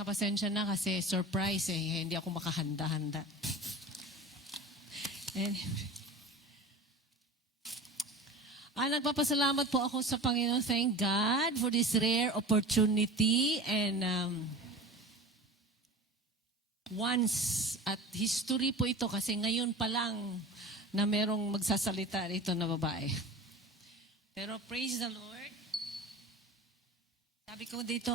Tsaka pasensya na kasi surprise hindi ako makahanda-handa. Nagpapasalamat po ako sa Panginoon. Thank God for this rare opportunity and once at history po ito kasi ngayon pa lang na merong magsasalita rito na babae. Pero praise the Lord. Sabi ko dito,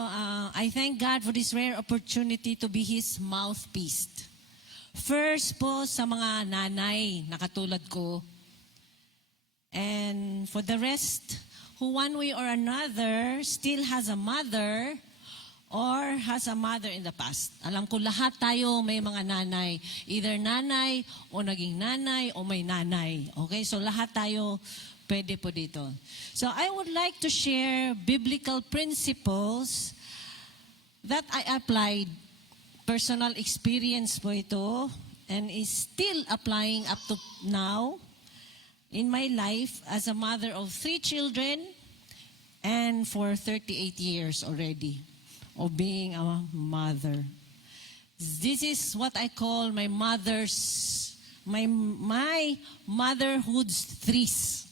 I thank God for this rare opportunity to be His mouthpiece. First po sa mga nanay na katulad ko. And for the rest, who one way or another still has a mother or has a mother in the past. Alam ko lahat tayo may mga nanay. Either nanay o naging nanay o may nanay. Okay? So lahat tayo pwede po dito. So I would like to share biblical principles that I applied. Personal experience po ito and is still applying up to now in my life as a mother of 3 children and for 38 years already of being a mother. This is what I call my motherhood's threes.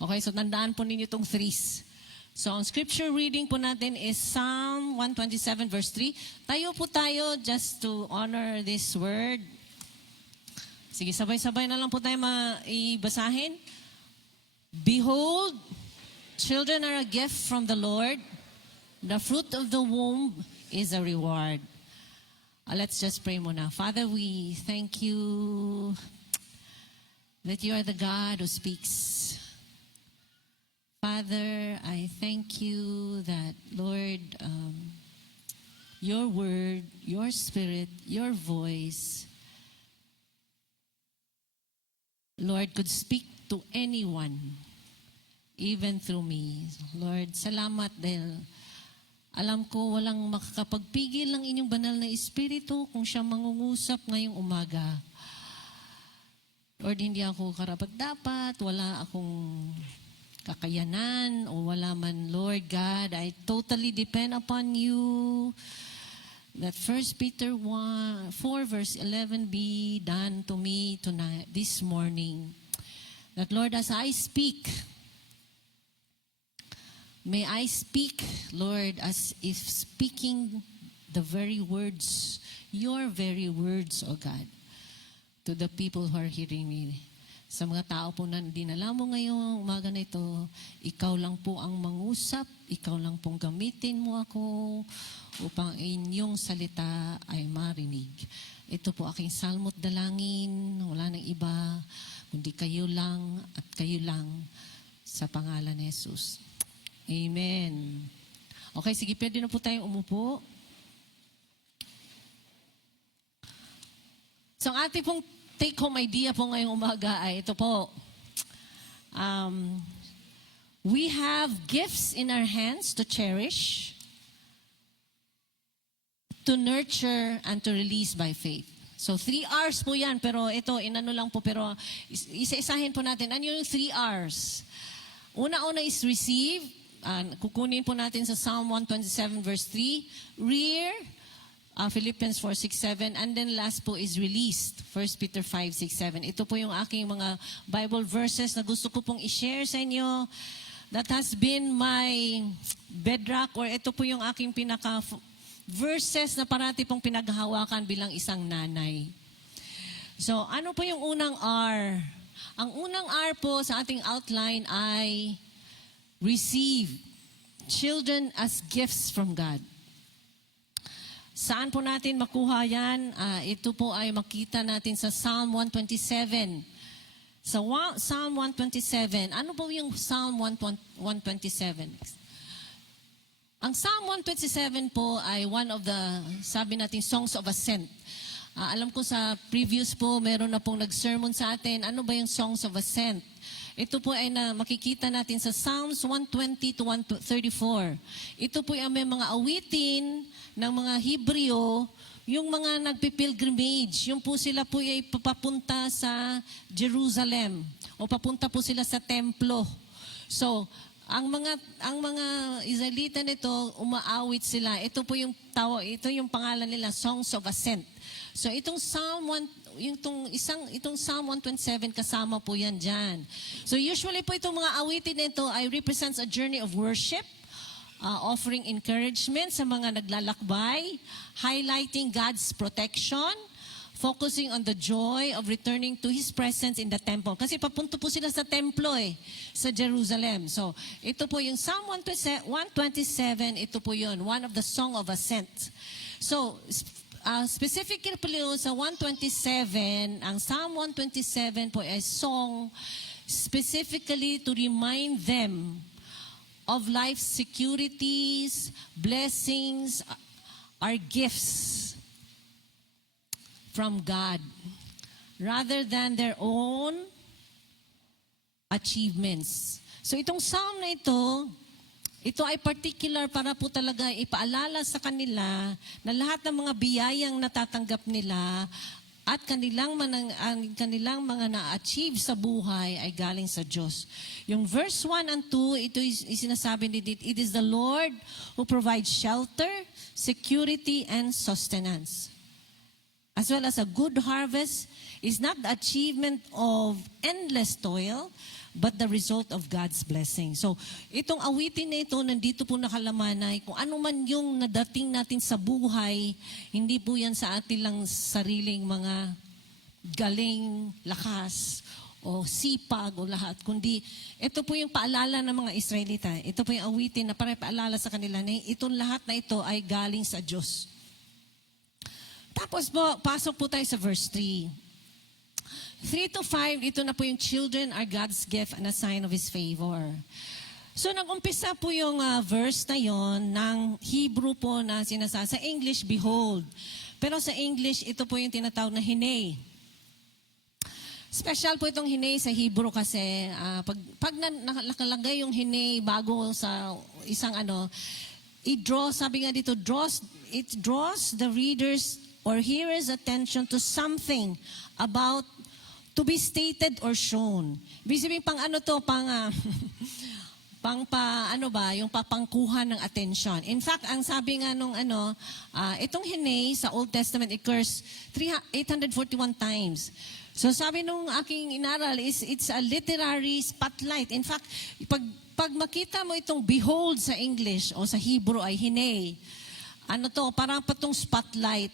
Okay, so tandaan po ninyo itong threes. So ang scripture reading po natin is Psalm 127 verse 3. Tayo po tayo just to honor this word. Sige, sabay-sabay na lang po tayo maibasahin. Behold, children are a gift from the Lord. The fruit of the womb is a reward. Let's just pray muna. Father, we thank you that you are the God who speaks. Father, I thank you that, Lord, your word, your spirit, your voice, Lord, could speak to anyone, even through me. Lord, salamat dahil alam ko walang makakapagpigil ng inyong banal na espiritu kung siya mangungusap ngayong umaga. Lord, hindi ako karapat-dapat, wala akong kakayanan o wala man, Lord God. I totally depend upon you. That 1 Peter 4 verse 11 be done to me tonight, this morning. That Lord, as I speak, may I speak, Lord, as if speaking the very words, your very words, O God, to the people who are hearing me. Sa mga tao po na dinala mo ngayong umaga na ito, ikaw lang po ang mangusap, ikaw lang pong gamitin mo ako upang inyong salita ay marinig. Ito po aking salmo't dalangin, wala nang iba, kundi kayo lang at kayo lang sa pangalan ni Jesus. Amen. Okay, sige, pwede na po tayong umupo. So ang ating pong take-home idea po ngayong umaga ay ito po. We have gifts in our hands to cherish, to nurture, and to release by faith. So 3 R's po yan, pero ito, inano lang po, pero isa-isahin po natin. Ano yung 3 R's? Una-una is receive. Kukunin po natin sa Psalm 127 verse 3. Rear, Philippians 4:6-7, and then last po is released, 1 Peter 5:6-7. Ito po yung aking mga Bible verses na gusto ko pong i-share sa inyo. That has been my bedrock, or ito po yung aking verses na parati pong pinaghahawakan bilang isang nanay. So, ano po yung unang R? Ang unang R po sa ating outline ay receive children as gifts from God. Saan po natin makuha yan? Ito po ay makita natin sa Psalm 127. Sa Psalm 127, ano po yung Psalm 127? Ang Psalm 127 po ay one of the, sabi natin, songs of ascent. Alam ko sa previous po, meron na pong nag-sermon sa atin. Ano ba yung songs of ascent? Ito po ay makikita natin sa Psalms 120 to 134. Ito po ay may mga awitin ng mga Hebreo, yung mga nagpipilgrimage, yung po sila po ay papunta sa Jerusalem o papunta po sila sa templo. So, ang mga Israelita nito, umaawit sila. Ito po yung ito yung pangalan nila, Songs of Ascent. So itong itong Psalm 127 kasama po yan diyan. So usually po itong mga awitin nito ay represents a journey of worship, offering encouragement sa mga naglalakbay, highlighting God's protection, focusing on the joy of returning to His presence in the temple. Kasi papunto po sila sa templo sa Jerusalem. So, ito po yung Psalm 127, ito po yun, one of the Song of Ascent. So, specifically po sa 127, ang Psalm 127 po ay song specifically to remind them of life's securities, blessings, are gifts from God rather than their own achievements. So itong psalm na ito ay particular para po talaga ipaalala sa kanila na lahat ng mga biyayang natatanggap nila at kanilang mga na-achieve sa buhay ay galing sa Diyos. Yung verse 1 and 2, ito sinasabi ni it is the Lord who provides shelter, security, and sustenance. As well as a good harvest is not the achievement of endless toil, but the result of God's blessing. So, itong awitin na ito, nandito po nakalamanay, kung ano man yung nadating natin sa buhay, hindi po yan sa atin lang sariling mga galing, lakas, o sipag, o lahat. Kundi, ito po yung paalala ng mga Israelita. Ito po yung awitin na para paalala sa kanila na itong lahat na ito ay galing sa Diyos. Tapos po, pasok po tayo sa verse 3. 3 to 5, ito na po yung children are God's gift and a sign of His favor. So nag-umpisa po yung verse na yon ng Hebrew po na sinasa. Sa English, behold. Pero sa English, ito po yung tinatawag na hinay. Special po itong hinay sa Hebrew kasi pag nakalagay yung hinay bago sa isang i-draw, sabi nga dito, it draws the reader's or hearer's attention to something about to be stated or shown. Ibig sabihin yung papangkuhan ng attention. In fact, ang sabi nga nung itong hinay sa Old Testament occurs 841 times. So sabi nung aking inaral it's a literary spotlight. In fact, pag makita mo itong behold sa English o sa Hebrew ay hinay, parang patong spotlight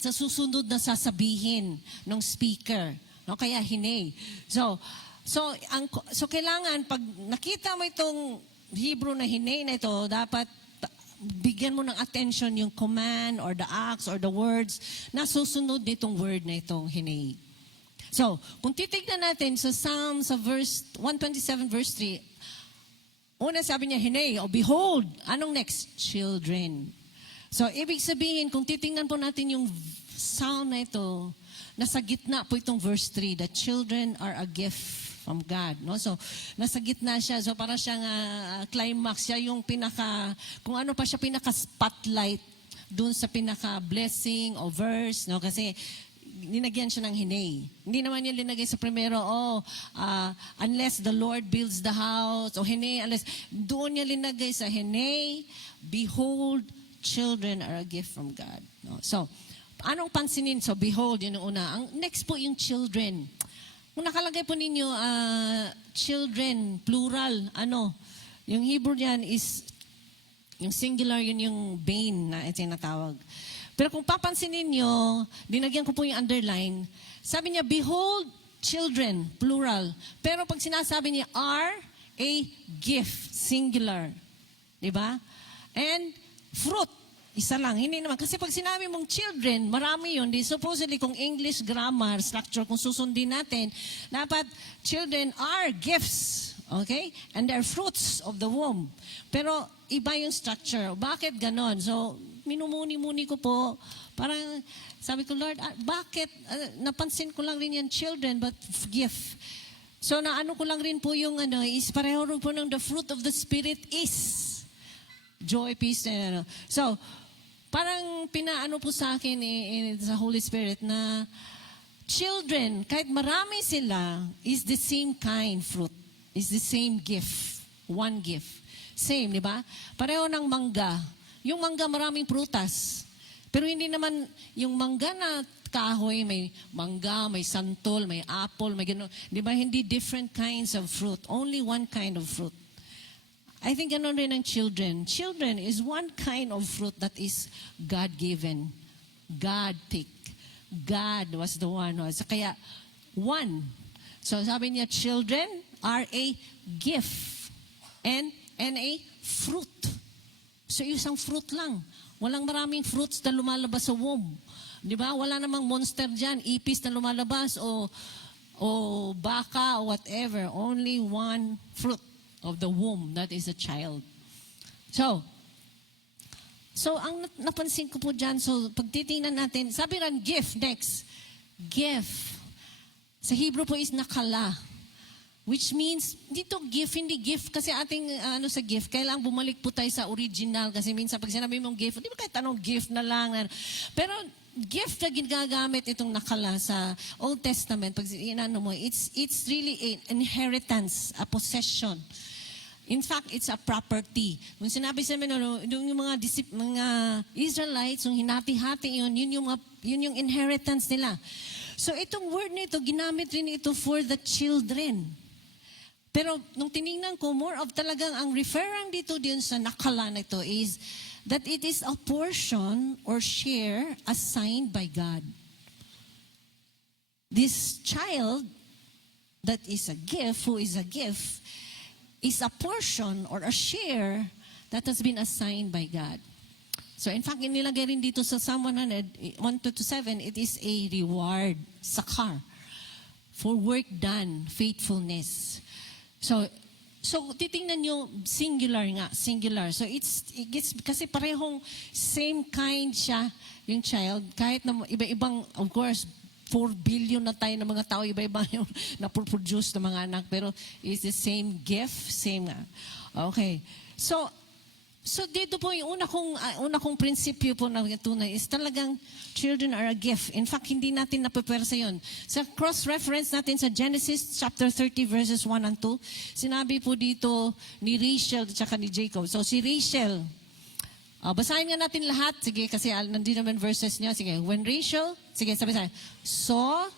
sa susunod na sasabihin ng speaker. No? Kaya hinay. So kailangan, pag nakita mo itong Hebrew na hinay na ito, dapat bigyan mo ng attention yung command or the acts or the words na susunod nitong word na itong hinay. So, kung titignan natin sa Psalm sa verse 127 verse 3, una sabi niya hinay o behold, anong next? Children. So, ibig sabihin, kung titingnan po natin yung psalm na ito, nasa gitna po itong verse 3, the children are a gift from God. No? So, nasa gitna siya. So, para siyang climax. Siya yung kung ano pa siya pinaka-spotlight dun sa pinaka-blessing o verse. No? Kasi, linagyan siya ng hinay. Hindi naman niya linagay sa primero, unless the Lord builds the house, o hinay, unless, doon niya linagay sa hinay, behold, children are a gift from God. No? So, anong pansinin? So, behold, yun yung una. Ang next po yung children. Kung nakalagay po ninyo, children, plural, yung Hebrew niyan is, yung singular, yun yung bane na tinatawag. Pero kung papansinin nyo, dinagyan ko po yung underline, sabi niya, behold, children, plural. Pero pag sinasabi niya, are a gift, singular. Diba? And, fruit, isa lang. Hindi naman. Kasi pag sinabi mong children, marami yun. Supposedly, kung English grammar structure, kung susundin natin, dapat children are gifts. Okay? And they're fruits of the womb. Pero, iba yung structure. Bakit ganon? So, minumuni-muni ko po. Parang, sabi ko, Lord, bakit? Napansin ko lang rin yan, children, but gift. So, naano ko lang rin po yung, is pareho rin po ng the fruit of the Spirit is joy, peace, and So, parang pinaano po sa akin sa Holy Spirit na children, kahit marami sila, is the same kind fruit, is the same gift. one gift. Same, di ba? Pareho ng mangga. Yung mangga maraming prutas. Pero hindi naman yung mangga na kahoy, may mangga, may santol, may apple, may gano'n. Di ba? Hindi different kinds of fruit. Only one kind of fruit. I think gano'n rin ang children. Children is one kind of fruit that is God-given. God picked. God was the one. Kaya, one. So sabi niya, children are a gift and a fruit. So isang fruit lang. Walang maraming fruits na lumalabas sa womb. Di ba? Wala namang monster dyan, ipis na lumalabas o baka o whatever. Only one fruit of the womb, that is a child. So ang napansin ko po dyan, so pag titingnan natin, sabi rin gift next. Gift. Sa Hebrew po is nakala. Which means, dito gift, hindi gift. Kasi ating sa gift, kailangan bumalik po tayo sa original. Kasi minsan pag sinabi mong gift, di ba kahit anong gift na lang. Pero gift na ginagamit itong nakala sa Old Testament. Pag inano mo, it's really an inheritance, a possession. In fact, it's a property. Kung sinabi sa amin, yung mga Israelites, yung hinati-hati yun yung inheritance nila. So itong word nito, ginamit rin ito for the children. Pero nung tinignan ko, more of talagang ang referring dito din sa nakala na ito is that it is a portion or share assigned by God. This child that is a gift, who is a gift, is a portion or a share that has been assigned by God. So in fact, inilagay rin dito sa Psalm 100, 1-7, it is a reward, sakar, for work done, faithfulness. So titingnan nyo, singular. So it gets, kasi parehong same kind siya, yung child, kahit na iba-ibang, of course, 4 billion na tayo ng mga tao, iba-iba yung na-produce ng mga anak, pero it's the same gift, same nga. Okay. So dito po yung una kong prinsipyo po na tunay is talagang children are a gift. In fact, hindi natin napapwersa yun. Sa cross-reference natin sa Genesis chapter 30 verses 1 and 2, sinabi po dito ni Rachel at saka ni Jacob. So si Rachel, basahin nga natin lahat. Sige, kasi nandito naman verses niya. Sige, when Rachel, sige, sabi saw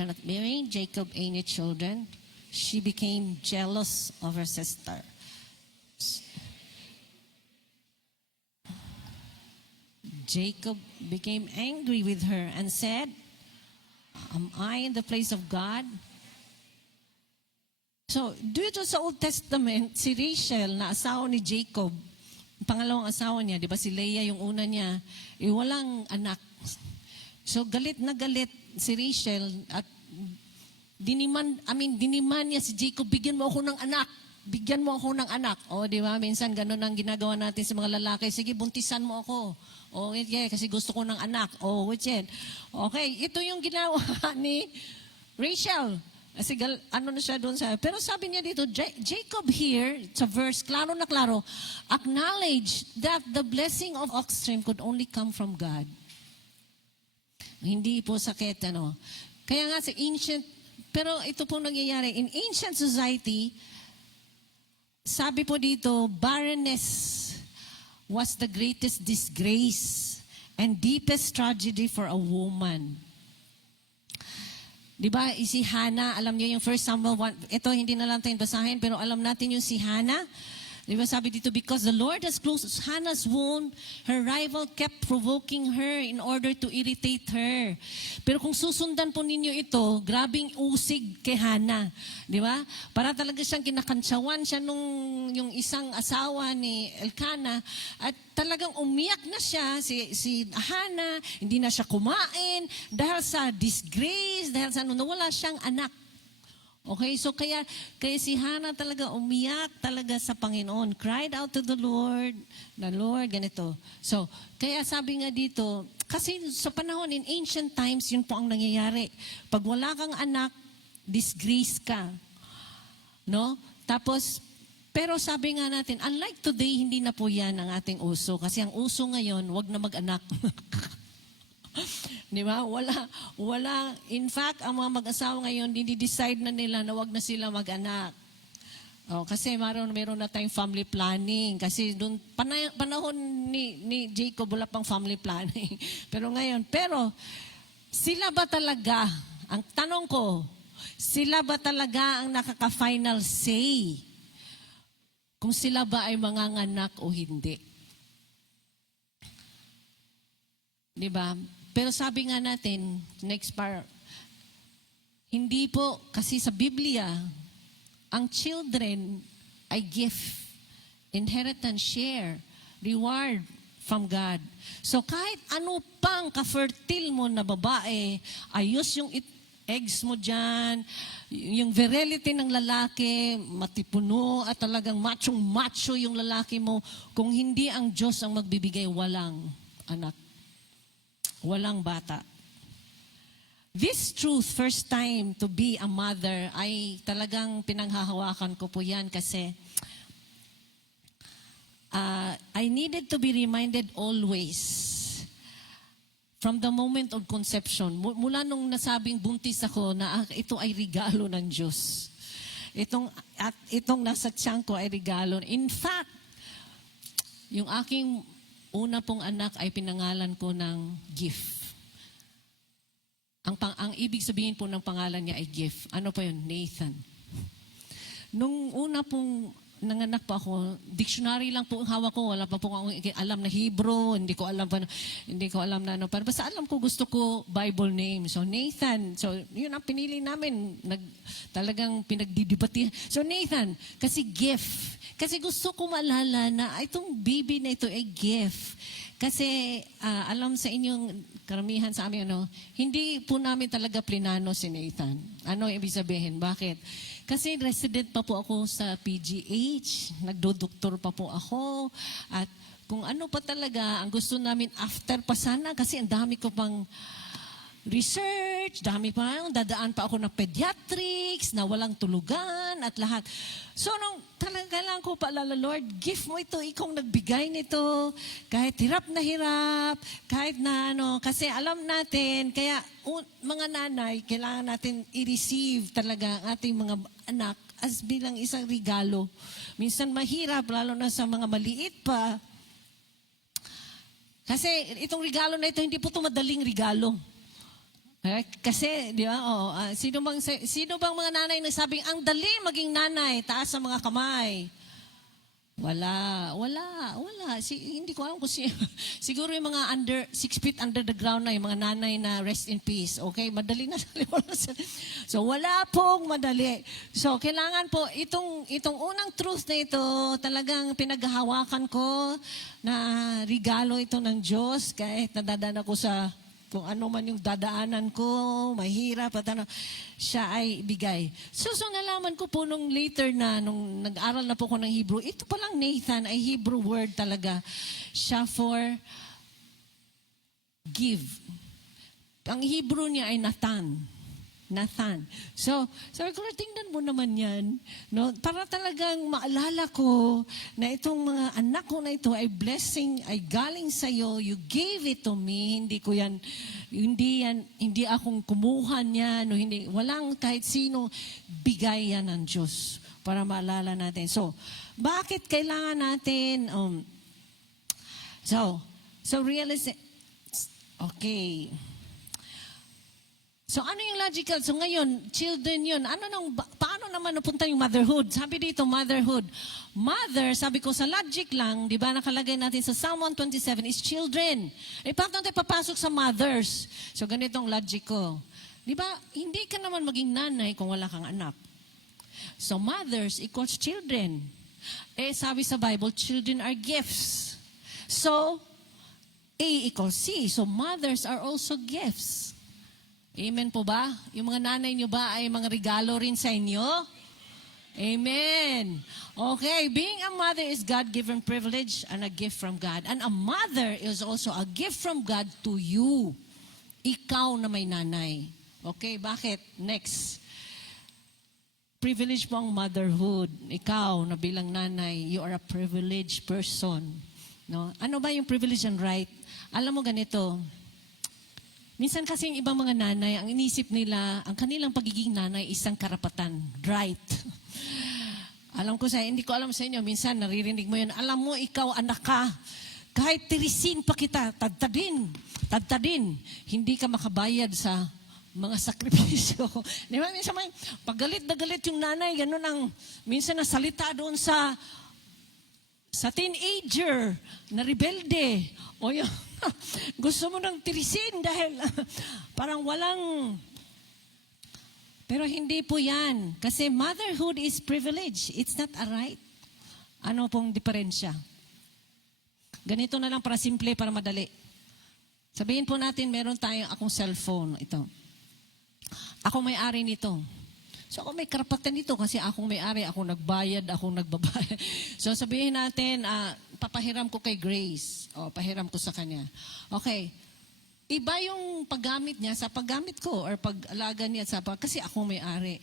not bearing Jacob any children, she became jealous of her sister. Jacob became angry with her and said, am I in the place of God? So, dito sa Old Testament, si Rachel na asawa ni Jacob, pangalawang asawa niya, di ba si Leah yung una niya, walang anak. So, galit na galit si Rachel at diniman niya si Jacob, bigyan mo ako ng anak. Bigyan mo ako ng anak. O, di ba? Minsan ganun ang ginagawa natin sa mga lalaki. Sige, buntisan mo ako. O, yeah, kasi gusto ko ng anak. O, which it? Okay, ito yung ginawa ni Rachel. Kasi ano na siya doon sa... Pero sabi niya dito, Jacob here, sa verse, klaro na klaro, acknowledge that the blessing of offspring could only come from God. Hindi po sakit, ano. Kaya nga sa ancient... Pero ito po nangyayari. In ancient society, sabi po dito, barrenness was the greatest disgrace and deepest tragedy for a woman. Diba, si Hannah, alam niyo yung 1 Samuel 1, ito hindi na lang tayong basahin, pero alam natin yung si Hannah. Diba sabi dito, because the Lord has closed Hannah's wound, her rival kept provoking her in order to irritate her. Pero kung susundan po ninyo ito, grabing usig kay Hannah. Diba? Para talaga siyang kinakantsawan siya yung isang asawa ni Elkanah at talagang umiyak na siya, si Hannah, hindi na siya kumain dahil sa disgrace, dahil sa nawala siyang anak. Okay, so kaya si Hannah talaga umiyak talaga sa Panginoon. Cried out to the Lord, ganito. So, kaya sabi nga dito, kasi sa panahon in ancient times, yun po ang nangyayari. Pag wala kang anak, disgrace ka. No? Tapos, pero sabi nga natin, unlike today, hindi na po yan ang ating uso. Kasi ang uso ngayon, wag na mag-anak. Di ba? Wala. In fact, ang mga mag-asawa ngayon, decide na nila na wag na sila mag-anak. Oh, kasi meron na tayong family planning. Kasi doon panahon ni Jacob wala pang family planning. pero sila ba talaga, ang tanong ko, sila ba talaga ang nakaka-final say kung sila ba ay manganganak o hindi? 'Di ba? Pero sabi nga natin, next part, hindi po kasi sa Biblia ang children ay gift, inheritance, share, reward from God. So kahit ano pang ka-fertile mo na babae, ayos yung eggs mo dyan, yung virility ng lalaki, matipuno at talagang machong-macho yung lalaki mo, kung hindi ang Diyos ang magbibigay, walang anak, walang bata. This truth, first time to be a mother, ay talagang pinanghahawakan ko po yan kasi I needed to be reminded always from the moment of conception. Mula nung nasabing buntis ako na ito ay regalo ng Diyos. Itong nasa tiyan ko ay regalo. In fact, yung aking una pong anak ay pinangalan ko ng gift. Ang ibig sabihin po ng pangalan niya ay gift. Ano pa yun? Nathan. Nung una pong nanganak pa ako, dictionary lang po ang hawak ko. Wala pa po akong alam na Hebrew. Hindi ko alam na ano. Pero basta alam ko, gusto ko Bible name. So Nathan. So yun ang pinili namin. Talagang pinagdidibati. So Nathan, kasi gift. Kasi gusto ko maalala na itong baby na ito ay gift. Kasi alam sa inyong karamihan sa amin, hindi po namin talaga plinano si Nathan. Ano ibig sabihin? Bakit? Kasi resident pa po ako sa PGH. Nagdodoktor pa po ako. At kung ano pa talaga, ang gusto namin after pa sana, kasi ang dami ko pang research, dami pa, dadaan pa ako ng pediatrics, na walang tulugan at lahat. So, nung talaga lang ko paalala, Lord, gift mo ito, ikaw nagbigay nito, kahit hirap, kahit na kasi alam natin, kaya mga nanay, kailangan natin i-receive talaga ang ating mga anak as bilang isang regalo. Minsan mahirap, lalo na sa mga maliit pa. Kasi itong regalo na ito, hindi po ito madaling regalo. Kasi, di ba, sino bang mga nanay na sabing, ang dali maging nanay, taas sa mga kamay? Wala. Hindi ko alam kung siguro yung mga 6 feet under the ground na, yung mga nanay na rest in peace. Okay, madali na. So, wala pong madali. So, kailangan po, itong unang truth na ito, talagang pinaghahawakan ko na regalo ito ng Diyos, kahit nadadaan ako sa kung ano man yung dadaanan ko, mahirap, at siya ay bigay. So nalaman ko po nung later na, nung nag-aral na po ko ng Hebrew, ito palang Nathan ay Hebrew word talaga. Siya for give. Ang Hebrew niya ay Nathan. So, sabi ko, tingnan mo naman yan. No? Para talagang maalala ko na itong mga anak ko na ito ay blessing, ay galing sa iyo. You gave it to me. Hindi akong kumuha niya. No? Walang kahit sino bigay yan ng Diyos para maalala natin. So, bakit kailangan natin, so realize, okay. So ano yung logical? So ngayon, children yun. Paano naman napunta yung motherhood? Sabi dito, motherhood. Mother, sabi ko sa logic lang, di ba nakalagay natin sa Psalm 127 is children. Paano tayo papasok sa mothers? So ganitong logic ko. Di ba, hindi ka naman maging nanay kung wala kang anak. So mothers equals children. Sabi sa Bible, children are gifts. So, A equals C. So mothers are also gifts. Amen po ba? Yung mga nanay nyo ba ay mga regalo rin sa inyo? Amen. Okay, being a mother is God-given privilege and a gift from God. And a mother is also a gift from God to you. Ikaw na may nanay. Okay, bakit? Next. Privilege po ang motherhood. Ikaw na bilang nanay, you are a privileged person. No? Ano ba yung privilege and right? Alam mo ganito, minsan kasi yung ibang mga nanay, ang inisip nila, ang kanilang pagiging nanay isang karapatan, right. Alam ko hindi ko alam sa inyo, minsan naririnig mo yun, alam mo, ikaw anak ka, kahit tirisin pa kita, tadtadin, hindi ka makabayad sa mga sakripisyo. Di ba? Minsan may paggalit na galit yung nanay, ganun ang minsan na salita doon sa teenager na rebelde. O yung gusto mo nang tirisin dahil parang walang. Pero hindi po yan. Kasi motherhood is privilege. It's not a right. Ano pong diferensya? Ganito na lang para simple, para madali. Sabihin po natin, meron tayong akong cellphone. Ito. Ako may-ari nito. So ako may karapatan nito kasi akong may-ari, akong nagbayad, akong nagbabayad. So sabihin natin, papahiram ko kay Grace. O, pahiram ko sa kanya. Okay. Iba yung paggamit niya sa paggamit ko or pag-alaga niya kasi ako may-ari.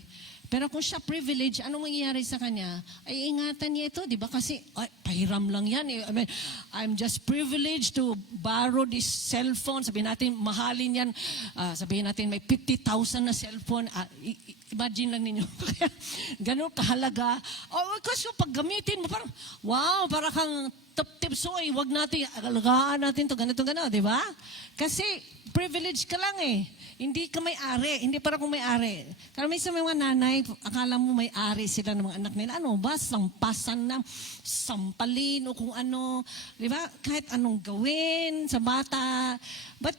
Pero kung siya privilege, anong mangyayari sa kanya? Ay ingatan niya ito, di ba? Kasi pahiram lang yan. I mean, I'm just privileged to borrow this cellphone. Sabihin natin, mahalin yan. Sabihin natin, may 50,000 na cellphone. Imagine lang ninyo. Ganun kahalaga. Kasi pag gamitin mo, parang, wow, parang kang tipsoy, wag natin, alagaan natin to ganito, di ba? Kasi privilege ka lang eh. Hindi ka may-ari. Hindi para kung may-ari. Karami sa mga nanay, akala mo may-ari sila ng mga anak nila. Ano ba? Sampasan na, sampalin o kung ano. Di ba? Kahit anong gawin sa bata. But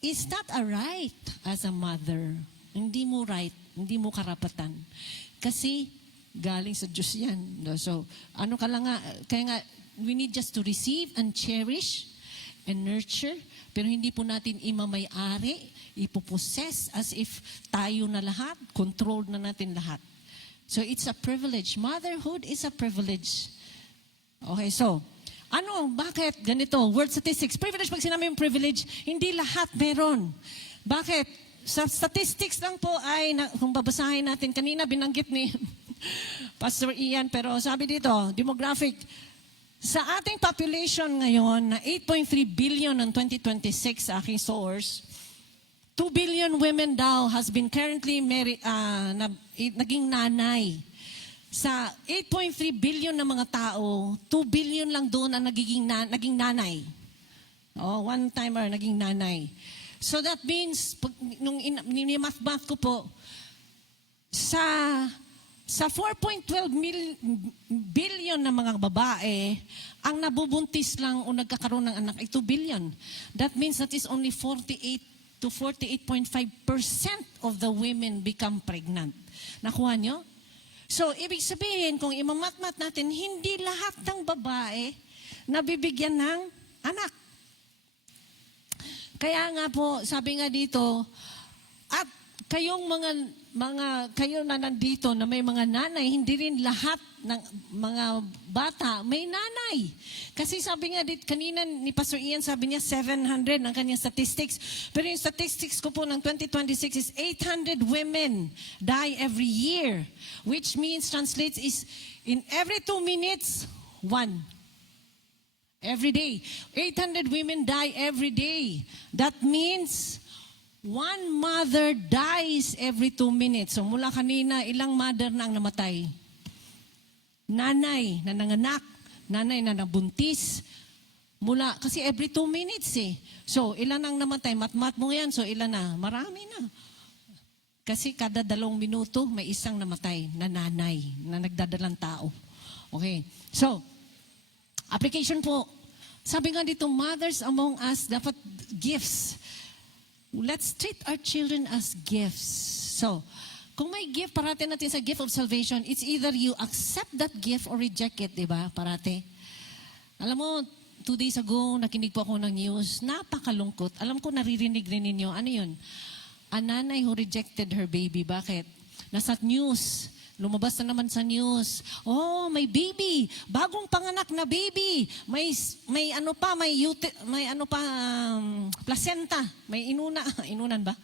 is not a right as a mother. Hindi mo right. Hindi mo karapatan. Kasi galing sa Diyos yan. So, ano ka lang nga, kaya nga, we need just to receive and cherish and nurture. Pero hindi po natin imamay-ari, ipopossess as if tayo na lahat, controlled na natin lahat. So it's a privilege. Motherhood is a privilege. Okay, so, bakit ganito? Word statistics. Privilege, pag sinabi yung privilege, hindi lahat meron. Bakit? Sa statistics lang po ay, kung babasahin natin, kanina binanggit ni Pastor Ian, pero sabi dito, demographic, sa ating population ngayon na 8.3 billion ng 2026 sa aking source, 2 billion women daw has been currently married, naging nanay. Sa 8.3 billion na mga tao, 2 billion lang doon ang naging nanay. One timer naging nanay. So that means, nung math ko po, sa 4.12 billion na mga babae, ang nabubuntis lang o nagkakaroon ng anak ay 2 billion. That means that is only 48 to 48.5% of the women become pregnant. Nakuha nyo? So, ibig sabihin, kung imamatmat natin, hindi lahat ng babae nabibigyan ng anak. Kaya nga po, sabi nga dito, at kayong kayo na nandito na may mga nanay, hindi rin lahat ng mga bata may nanay. Kasi sabi nga dito, kanina ni Pastor Ian, sabi niya 700 ang kanyang statistics. Pero yung statistics ko po ng 2026 is 800 women die every year. Which means, translates is, in every 2 minutes, 1. Every day. 800 women die every day. That means, one mother dies every 2 minutes. So mula kanina, ilang mother na ang namatay? Nanay na nanganak, nanay na nabuntis. Kasi every 2 minutes eh. So ilan ang namatay? Mat-mat mo yan. So ilan na? Marami na. Kasi kada 2 minuto, may isang namatay na nanay na nagdadalang tao. Okay. So, application po. Sabi nga dito, mothers among us, dapat gifts. Let's treat our children as gifts. So, kung may gift, parate natin sa gift of salvation, it's either you accept that gift or reject it, di ba? Parate. Alam mo, 2 days ago, nakinig po ako ng news, napakalungkot. Alam ko, naririnig rin ninyo. Ano yun? A nanay who rejected her baby. Bakit? Nasa news. Lumabas na naman sa news. May baby. Bagong panganak na baby. May placenta. May inunan ba?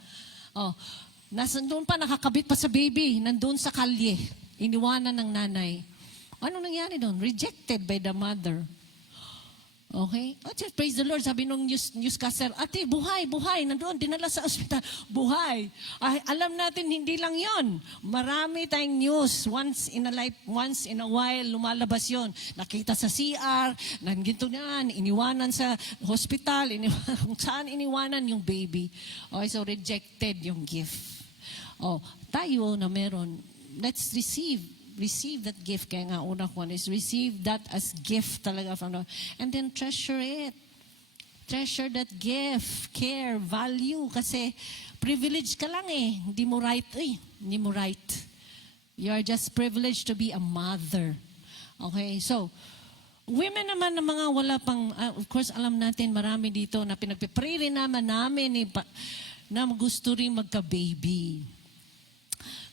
Nandun pa, nakakabit pa sa baby. Nandun sa kalye. Iniwanan ng nanay. Ano nangyari doon? Rejected by the mother. Okay? Oh, just praise the Lord. Sabi nung newscaster, ate, buhay, buhay. Nandoon, dinala sa ospital. Buhay. Ay, alam natin, hindi lang yon. Marami tayong news. Once in a while, lumalabas yon. Nakita sa CR, nandito na, iniwanan sa hospital, kung saan iniwanan yung baby. Okay, so rejected yung gift. Oh, tayo na meron, let's receive that gift. Kaya nga una ko is receive that as gift talaga from Lord. And then treasure it. Treasure that gift. Care, value. Kasi privilege ka lang eh. Hindi mo right. Hindi mo right. You are just privileged to be a mother. Okay? So, women naman na mga wala pang, of course alam natin marami dito na pinagpipray rin namin na gusto rin magka-baby.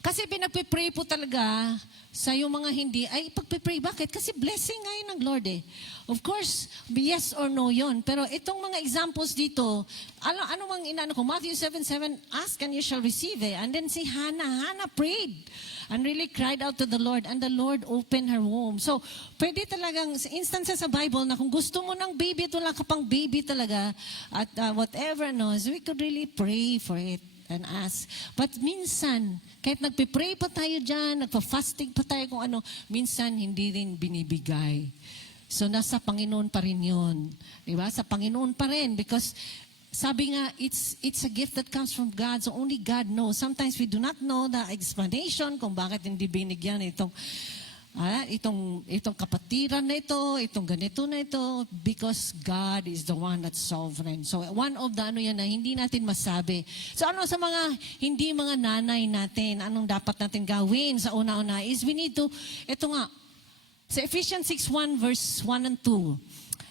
Kasi pinagpipray po talaga sa yung mga hindi, ay pagpipray. Bakit? Kasi blessing ngayon ng Lord eh. Of course, yes or no yon. Pero itong mga examples dito, ano mang inano ko, Matthew 7:7, ask and you shall receive eh. And then si Hannah prayed and really cried out to the Lord and the Lord opened her womb. So, pwede talagang instances sa Bible na kung gusto mo ng baby, ito lang kapang baby talaga, at whatever no, so we could really pray for it and ask. But minsan, kahit nagpipray pa tayo dyan, nagpa-fasting pa tayo kung ano, minsan hindi rin binibigay. So nasa Panginoon pa rin yun. Diba? Sa Panginoon pa rin because sabi nga, it's a gift that comes from God. So only God knows. Sometimes we do not know the explanation kung bakit hindi binigyan itong kapatiran na ito, itong ganito na ito, because God is the one that's sovereign. So, one of the na hindi natin masabi. So, sa mga hindi mga nanay natin, anong dapat natin gawin sa una-una is we need to, ito nga, sa Ephesians 6:1 verse 1 and 2,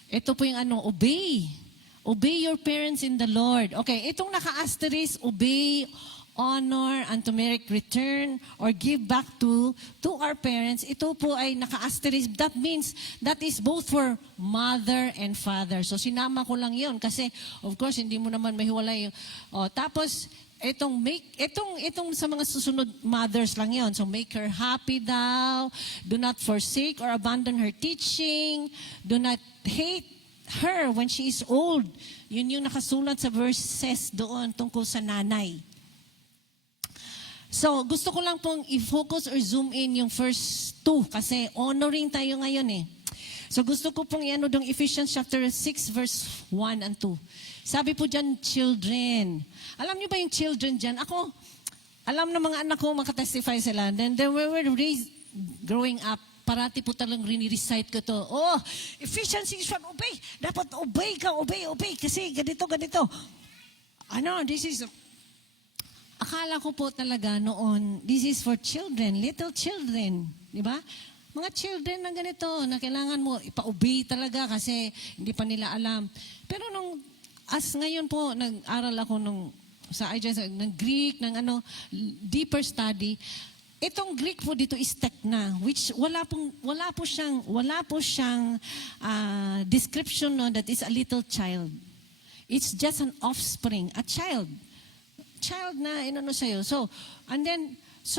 ito po yung obey. Obey your parents in the Lord. Okay, itong naka-asterisk, obey, honor, and to merit return or give back to our parents. Ito po ay naka-asterisk. That means that is both for mother and father. So sinama ko lang yon kasi of course hindi mo naman mahiwalay. Tapos itong sa mga susunod mothers lang yon. So make her happy daw. Do not forsake or abandon her teaching. Do not hate her when she is old. Yun yung nakasulat sa verses doon tungkol sa nanay. So, gusto ko lang pong i-focus or zoom in yung first 2 kasi honoring tayo ngayon eh. So, gusto ko pong i-ano dong Ephesians chapter 6 verse 1 and 2. Sabi po dyan, children. Alam niyo ba yung children dyan? Ako, alam na mga anak ko, makatestify sila. Then we were raised, growing up, parati po talang rini-recite ko to. Oh, Ephesians 6:1, obey. Dapat obey ka, obey. Kasi ganito. This is... Akala ko po talaga noon, this is for children, little children. Di ba? Mga children na ganito, na kailangan mo ipa-obey talaga kasi hindi pa nila alam. Pero as ngayon po, nag-aral ako ng Greek, ng deeper study, itong Greek po dito is tekna, which wala po siyang description that is a little child. It's just an offspring, a child na sa'yo. So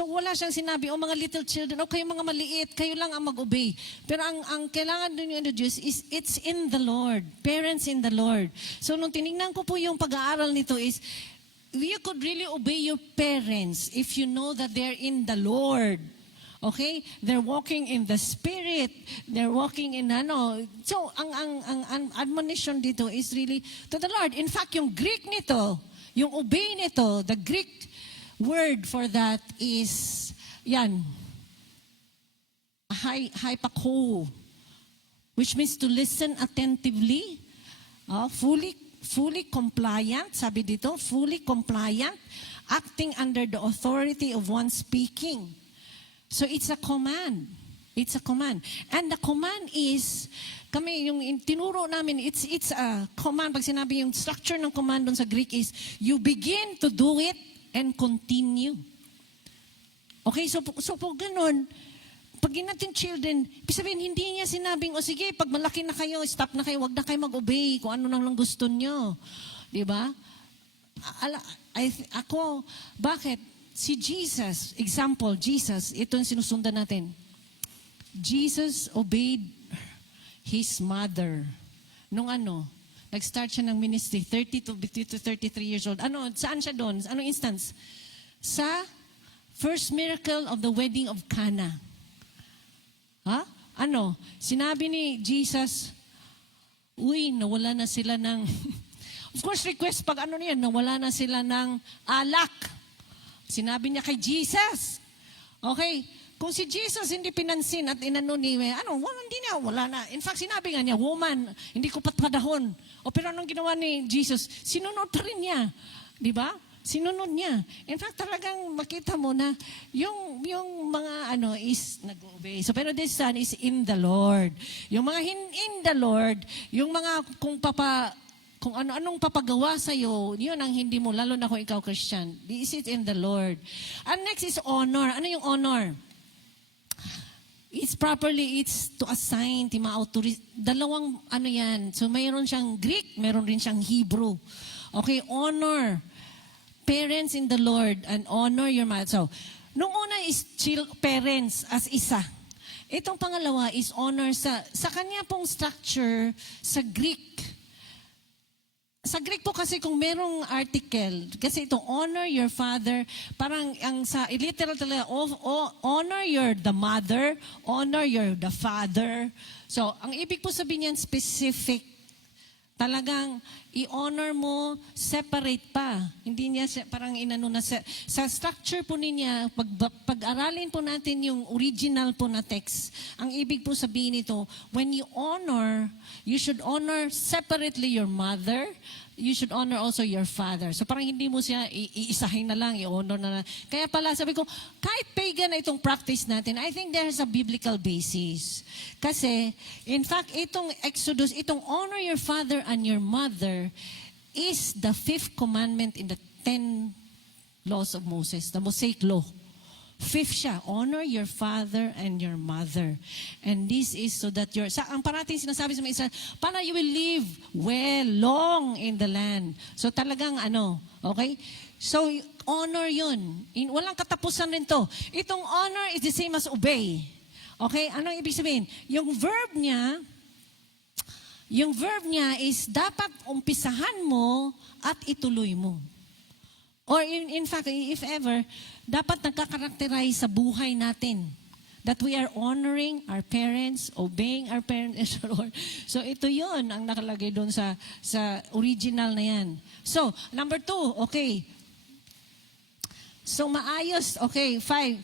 wala siyang sinabi, mga little children, kayo mga maliit, kayo lang ang mag-obey. Pero ang kailangan din yung introduce is, it's in the Lord. Parents in the Lord. So nung tinignan ko po yung pag-aaral nito is, you could really obey your parents if you know that they're in the Lord. Okay? They're walking in the Spirit. They're walking in So, ang admonition dito is really to the Lord. In fact, yung Greek nito, yung obey nito, the Greek word for that is, hypako, which means to listen attentively, fully compliant, sabi dito, fully compliant, acting under the authority of one speaking. So it's a command. It's a command. And the command is, yung tinuro namin, it's a command. Pag sinabi yung structure ng command dun sa Greek is, you begin to do it and continue. Okay, so po ganun, pag natin children, ibig sabihin, hindi niya sinabing, sige, pag malaki na kayo, stop na kayo, wag na kayo mag-obey kung ano nang lang gusto nyo. Diba? Bakit? Si Jesus, example, Jesus, ito yung sinusundan natin. Jesus obeyed his mother. nung nag-start siya ng ministry, 30 to 33 years old. Saan siya doon? Anong instance? Sa first miracle of the wedding of Cana. Ha? Sinabi ni Jesus, nawala na sila ng, of course, request pag nawala na sila ng alak. Sinabi niya kay Jesus. Okay, kung si Jesus hindi pinansin at hindi wala na. In fact, sinabi nga niya, woman, hindi ko patpadahon. Pero anong ginawa ni Jesus? Sinunod pa rin niya. Di ba? Sinunod niya. In fact, talagang makita mo na yung mga is nag-obey. So, pero this son is in the Lord. Yung mga in the Lord, yung mga kung ano-anong papagawa sa'yo, yun ang hindi mo, lalo na kung ikaw Christian. This is in the Lord. And next is honor. Ano yung honor? It's to assign, dalawang yan. So, mayroon siyang Greek, mayroon rin siyang Hebrew. Okay, honor. Parents in the Lord and honor your mother. So, nung una is parents as isa. Itong pangalawa is honor sa kanya pong structure sa Greek. Sa Greek po kasi kung merong article, kasi itong honor your father, parang ang sa literal talaga, honor the mother, honor the father. So, ang ibig po sabihin niyan, specific. Talagang i-honor mo, separate pa. Hindi niya parang sa structure po niya, pag-aralin po natin yung original po na text, ang ibig po sabihin nito, when you honor, you should honor separately your mother, you should honor also your father. So parang hindi mo siya iisahin na lang, i-honor na lang. Kaya pala sabi ko, kahit pagan na itong practice natin, I think there's a biblical basis. Kasi, in fact, itong Exodus, itong honor your father and your mother is the 5th commandment in the 10 laws of Moses, the Mosaic law. 5th siya, honor your father and your mother. And this is so that ang parating sinasabi sa mga Israel, para you will live long in the land. So talagang okay? So honor yun. Walang katapusan rin to. Itong honor is the same as obey. Okay? Anong ibig sabihin? Yung verb niya is dapat umpisahan mo at ituloy mo. Or in fact, if ever, dapat nagkakarakterize sa buhay natin that we are honoring our parents, obeying our parents, Lord. So ito yun ang nakalagay doon sa original na yan. So, number 2, okay. So maayos, okay, 5.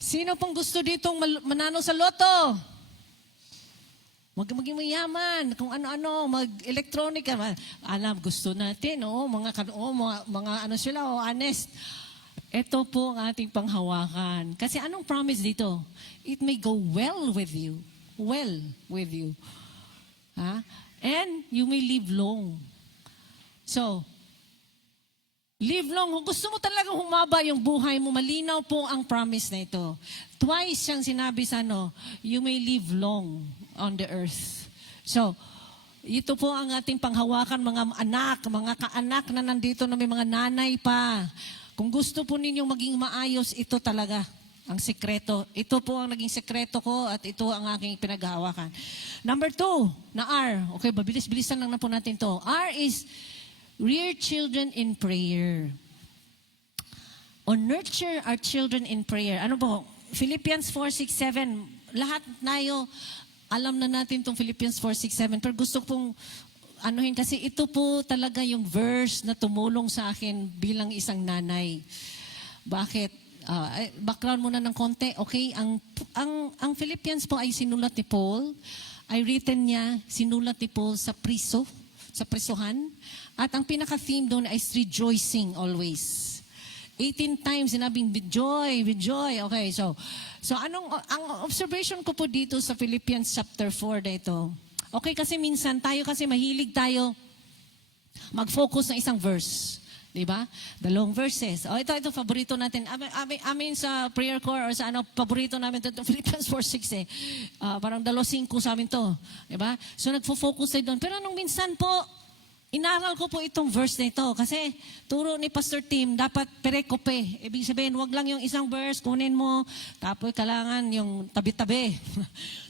Sino pong gusto ditong manalo sa loto? Maging mayaman, kung ano-ano, mag-electronic, gusto natin, mga sila, honest. Ito po ang ating panghawakan. Kasi anong promise dito? It may go well with you. Well with you. And you may live long. So, live long. Kung gusto mo talagang humaba yung buhay mo, malinaw po ang promise na ito. Twice siyang sinabi sa you may live long on the earth. So, ito po ang ating panghawakan, mga anak, mga kaanak na nandito na may mga nanay pa. Kung gusto po ninyong maging maayos, ito talaga ang sekreto. Ito po ang naging sekreto ko at ito ang aking pinaghahawakan. Number 2, na R. Okay, bilisan lang na po natin to. R is rear children in prayer. Or nurture our children in prayer. Ano po? Philippians 4:6-7. Lahat tayo alam na natin itong Philippians 4:6-7. Pero gusto pong kasi ito po talaga yung verse na tumulong sa akin bilang isang nanay. Bakit? Background muna ng konti. Okay, ang Philippians po ay sinulat ni Paul. Ay written niya, sinulat ni Paul sa prisuhan. At ang pinaka-theme doon is rejoicing always. 18 times sinabing with joy. Okay, so ang observation ko po dito sa Philippians chapter 4 na ito. Okay, kasi minsan kasi mahilig tayo mag-focus ng isang verse. Diba? Dalawang verses. Ito paborito natin. Amin sa prayer core or sa paborito namin ito, Philippians 4:6 eh. Parang 2:5 sa amin to. Diba? So nagfo-focus tayo doon. Pero nung minsan po, inaral ko po itong verse na ito kasi turo ni Pastor Tim, dapat perekope. Ibig sabihin, wag lang yung isang verse, kunin mo, tapos kailangan yung tabi-tabi.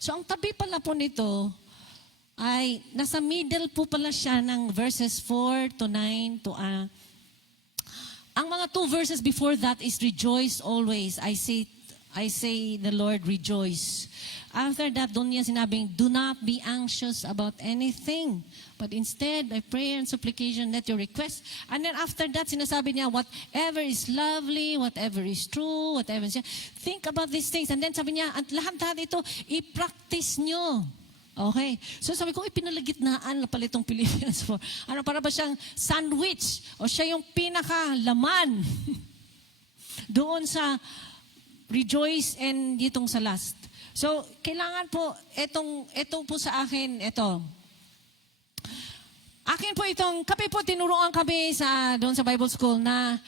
So ang tabi pala po nito, ay nasa middle po pala siya ng verses 4 to 9 to ang mga 2 verses before that is rejoice always. I say the Lord rejoice. After that, doon niya sinabing, do not be anxious about anything. But instead, by prayer and supplication, let your request. And then after that, sinasabi niya, whatever is lovely, whatever is true, whatever is... Think about these things. And then sabi niya, at lahat ito, i-practice nyo. Okay. So sabi ko, pinalagitnaan na pala itong Philippians 4. Ano, para ba siyang sandwich? O siya yung pinakalaman doon sa rejoice and ditong sa last. So, kailangan po, ito po sa akin, ito. Akin po itong, kami po, tinuruan kami doon sa Bible School na,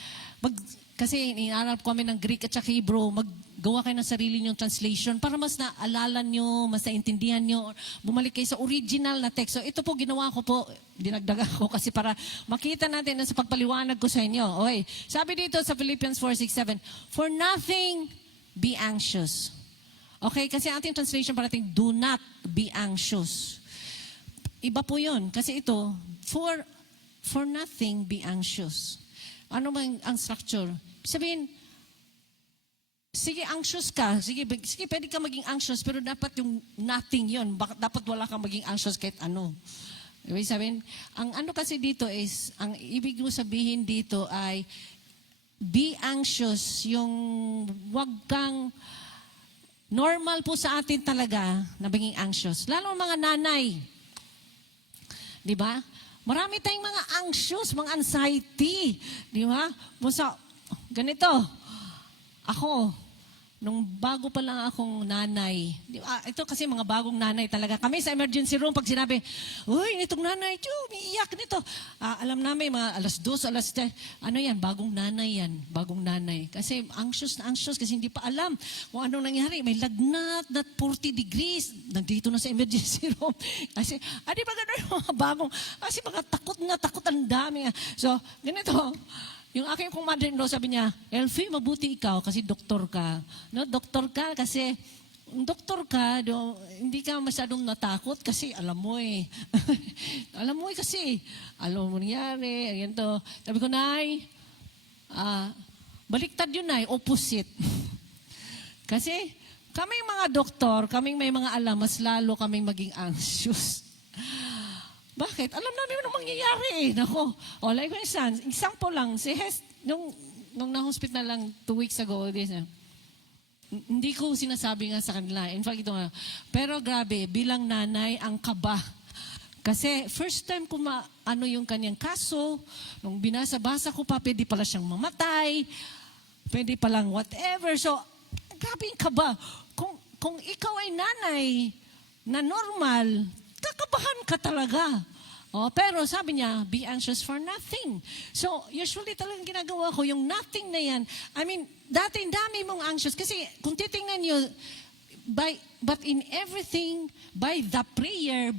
kasi inaaral po kami ng Greek at saka Hebrew, maggawa kayo ng sarili niyong translation para mas naalala niyo, mas naintindihan niyo, bumalik kayo sa original na text. So ito po ginawa ko po, dinagdagan ko kasi para makita natin na sa pagpaliwanag ko sa inyo. Okay. Sabi dito sa Philippians 4:6-7, for nothing be anxious. Okay, kasi ating translation parating, do not be anxious. Iba po yun, kasi ito, for nothing be anxious. Ano ba ang structure? Sabihin, sige, anxious ka. Sige, pwede ka maging anxious, pero dapat yung nothing yun. Dapat wala kang maging anxious kahit ano. Ibig sabihin, ang ano kasi dito is, ang ibig mo sabihin dito ay, be anxious, yung wag kang, normal po sa atin talaga na maging anxious. Lalo mga nanay. Di ba? Marami tayong mga anxious, mga anxiety. Di ba? Basta, ganito. Ako, nung bago pa lang akong nanay, ito kasi mga bagong nanay talaga. Kami sa emergency room, pag sinabi, uy, itong nanay, umiiyak nito. Alam namin, mga alas 2, alas 10, ano yan, bagong nanay yan. Bagong nanay. Kasi anxious na anxious kasi hindi pa alam kung anong nangyari. May lagnat na 40 degrees. Nandito na sa emergency room. Kasi, di ba gano'n yung mga bagong, kasi mga takot ang dami. So, ganito, yung aking kong mother-in-law, sabi niya, Elfie, mabuti ikaw kasi doktor ka. No, doktor ka kasi, doktor ka, hindi ka masyadong natakot kasi alam mo eh. Alam mo eh kasi, alam mo nangyari, ayan to. Sabi ko, Nay, baliktad yun, Nay, opposite. Kasi, kaming mga doktor, kaming may mga alam, mas lalo kaming maging anxious. Bakit? Alam namin anong mangyayari eh. Nako. Like for instance, example lang, si Hes, nung na-hospital lang 2 weeks ago, hindi ko sinasabi nga sa kanila. In fact, ito nga. Pero grabe, bilang nanay, ang kaba. Kasi first time ko yung kanyang kaso, nung binasa-basa ko pa, pwede pala siyang mamatay, pwede palang whatever. So, grabe yung kaba. Kung ikaw ay nanay na normal, kakabahan ka talaga. Pero sabi niya, be anxious for nothing. So, usually talagang ginagawa ko, yung nothing na yan, I mean, dami mong anxious. Kasi kung titingnan nyo, but in everything, by the prayer,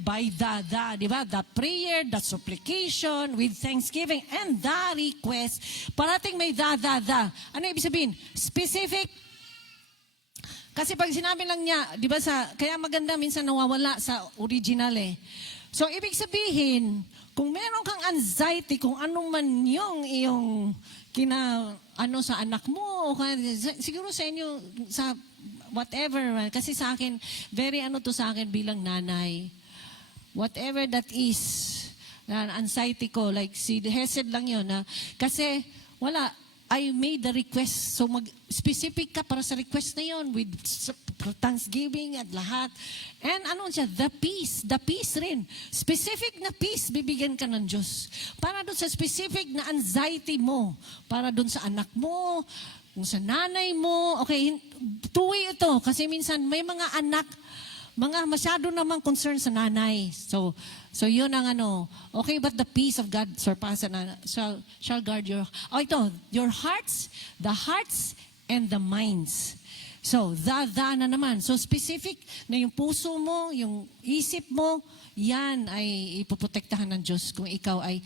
di ba? The prayer, the supplication, with thanksgiving, and the request, parating may the. Ano ibig sabihin? Specific. Kasi pag sinabi lang niya, di ba kaya maganda minsan nawawala sa original eh. So, ibig sabihin, kung meron kang anxiety, kung ano man yung iyong sa anak mo, siguro sa inyo, sa whatever, kasi sa akin, very to sa akin bilang nanay. Whatever that is, anxiety ko, like si Hesed lang yun, kasi wala, I made the request. So, specific ka para sa request na yun with thanksgiving at lahat. And the peace rin. Specific na peace, bibigyan ka ng Diyos. Para doon sa specific na anxiety mo. Para doon sa anak mo, kung sa nanay mo. Okay, two-way ito. Kasi minsan may mga anak, mga masyado namang concern sa nanay. So yun ang okay, but the peace of God surpasses shall guard your hearts, the hearts, and the minds. So, the na naman. So, specific na yung puso mo, yung isip mo, yan ay ipoprotektahan ng Diyos kung ikaw ay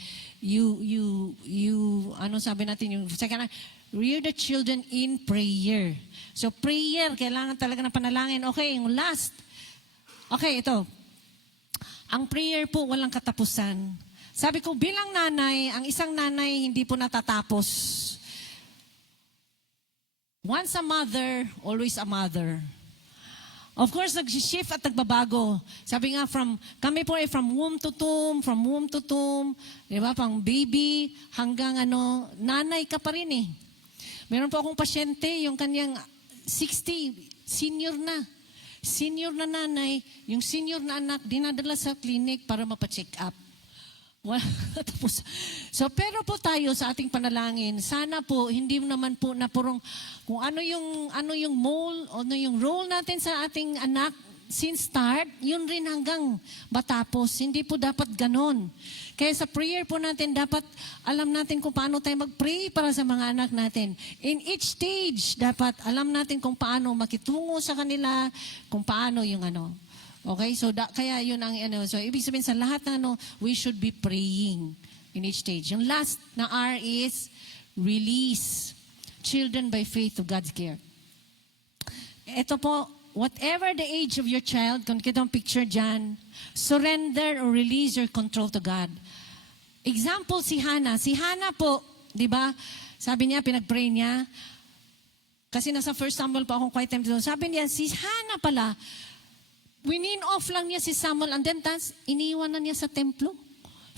sabi natin yung second, rear the children in prayer. So, prayer, kailangan talaga ng panalangin. Okay, yung last. Okay, ito. ang prayer po walang katapusan. Sabi ko, bilang nanay, ang isang nanay hindi po natatapos. Once a mother, always a mother. Of course, nag-shift at nagbabago. Sabi nga, kami po ay from womb to tomb, di ba, pang baby, hanggang nanay ka pa rin eh. Meron po akong pasyente, yung kanyang 60, senior na nanay, yung senior na anak, dinadala sa clinic para mapacheck up. Tapos, pero po tayo sa ating panalangin, sana po hindi naman po na purong kung ano yung role natin sa ating anak since start, yun rin hanggang matapos. Hindi po dapat ganon. Kaya sa prayer po natin, dapat alam natin kung paano tayo mag-pray para sa mga anak natin. In each stage, dapat alam natin kung paano makitungo sa kanila, kung paano yung Okay, so kaya yun ang so ibig sabihin sa lahat ng we should be praying in each stage. Yung last na R is release children by faith to God's care. Ito po, whatever the age of your child, kung kita ang picture dyan, surrender or release your control to God. Example, si Hannah. Si Hannah po, di ba, sabi niya, pinag-pray niya, kasi nasa 1 Samuel pa akong quiet time dito. Sabi niya, si Hannah pala, winin off lang niya si Samuel and then iniwan na niya sa templo.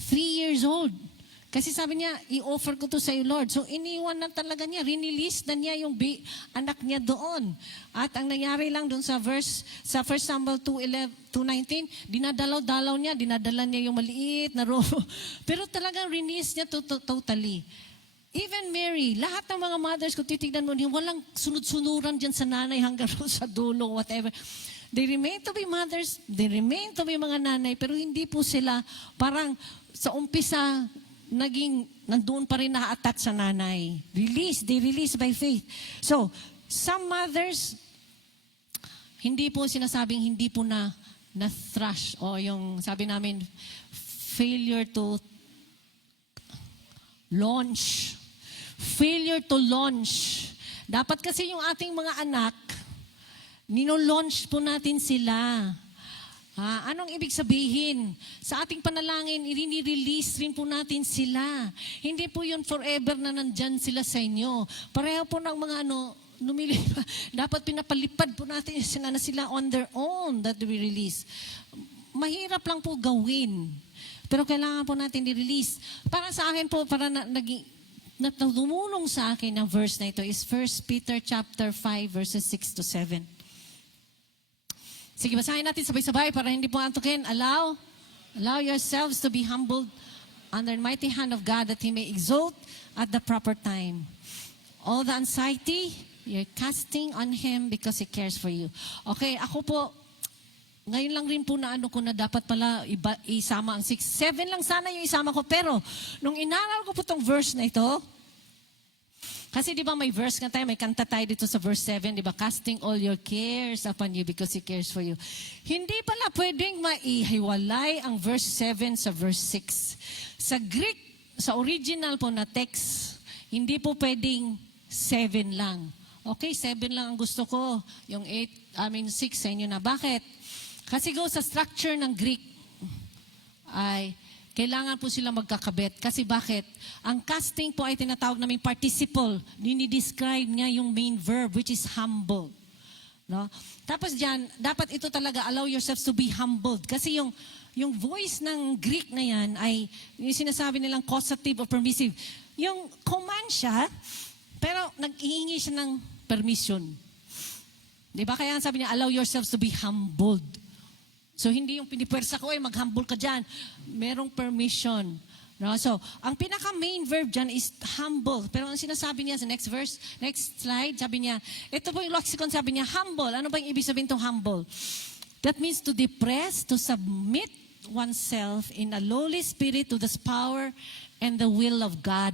3 years old. Kasi sabi niya, i-offer ko to sa iyo, Lord. So iniwan na talaga niya, release na niya yung anak niya doon. At ang nangyari lang doon sa 1 Samuel 2:19, dinadala niya yung maliit na robo. Pero talagang release niya totally. Even Mary, lahat ng mga mothers, kung titignan mo, walang sunod-sunuran dyan sa nanay hanggang sa dulo, whatever. They remain to be mothers, they remain to be mga nanay, pero hindi po sila parang sa umpisa nandoon pa rin na-attach sa nanay. They release by faith. So, some mothers, hindi po sinasabing hindi po na-thrash o yung sabi namin, failure to launch. Failure to launch. Dapat kasi yung ating mga anak, nino-launch po natin sila. Anong ibig sabihin? Sa ating panalangin, i-release rin po natin sila. Hindi po yun forever na nandyan sila sa inyo. Pareho po ng mga dapat pinapalipad po natin sila na sila on their own that we release. Mahirap lang po gawin. Pero kailangan po natin i-release. Para sa akin po, tumulong sa akin ang verse na ito is 1 Peter chapter 5 verses 6 to 7. Sige, basahin natin sabay-sabay para hindi po antukin. Allow yourselves to be humbled under the mighty hand of God that He may exalt at the proper time. All the anxiety, you're casting on Him because He cares for you. Okay, ako po, ngayon lang rin po na ko na dapat pala isama ang 6. 7 lang sana yung isama ko. Pero, nung inaral ko po tong verse na ito, kasi di ba may verse nga tayo, may kanta tayo dito sa verse 7, di ba? Casting all your cares upon you because He cares for you. Hindi pala pwedeng maihiwalay ang verse 7 sa verse 6. Sa Greek, sa original po na text, hindi po pwedeng 7 lang. Okay, 7 lang ang gusto ko. Yung 6 sa inyo na. Bakit? Kasi sa structure ng Greek, ay kailangan po sila magkakabit. Kasi bakit? Ang casting po ay tinatawag naming participle. Dinidescribe niya yung main verb, which is humble. No? Tapos dyan, dapat ito talaga, allow yourselves to be humbled. Kasi yung voice ng Greek na yan ay yung sinasabi nilang causative or permissive. Yung command siya, pero nag-iingi siya ng permission. Di ba? Kaya sabi niya, allow yourselves to be humbled. So, hindi yung pinipwersa ko, mag-humble ka dyan. Merong permission. No? So, ang pinaka-main verb dyan is humble. Pero ang sinasabi niya sa next verse, next slide, sabi niya, ito po yung lexicon, sabi niya, humble. Ano ba yung ibig sabihin itong humble? That means to depress, to submit oneself in a lowly spirit to the power and the will of God.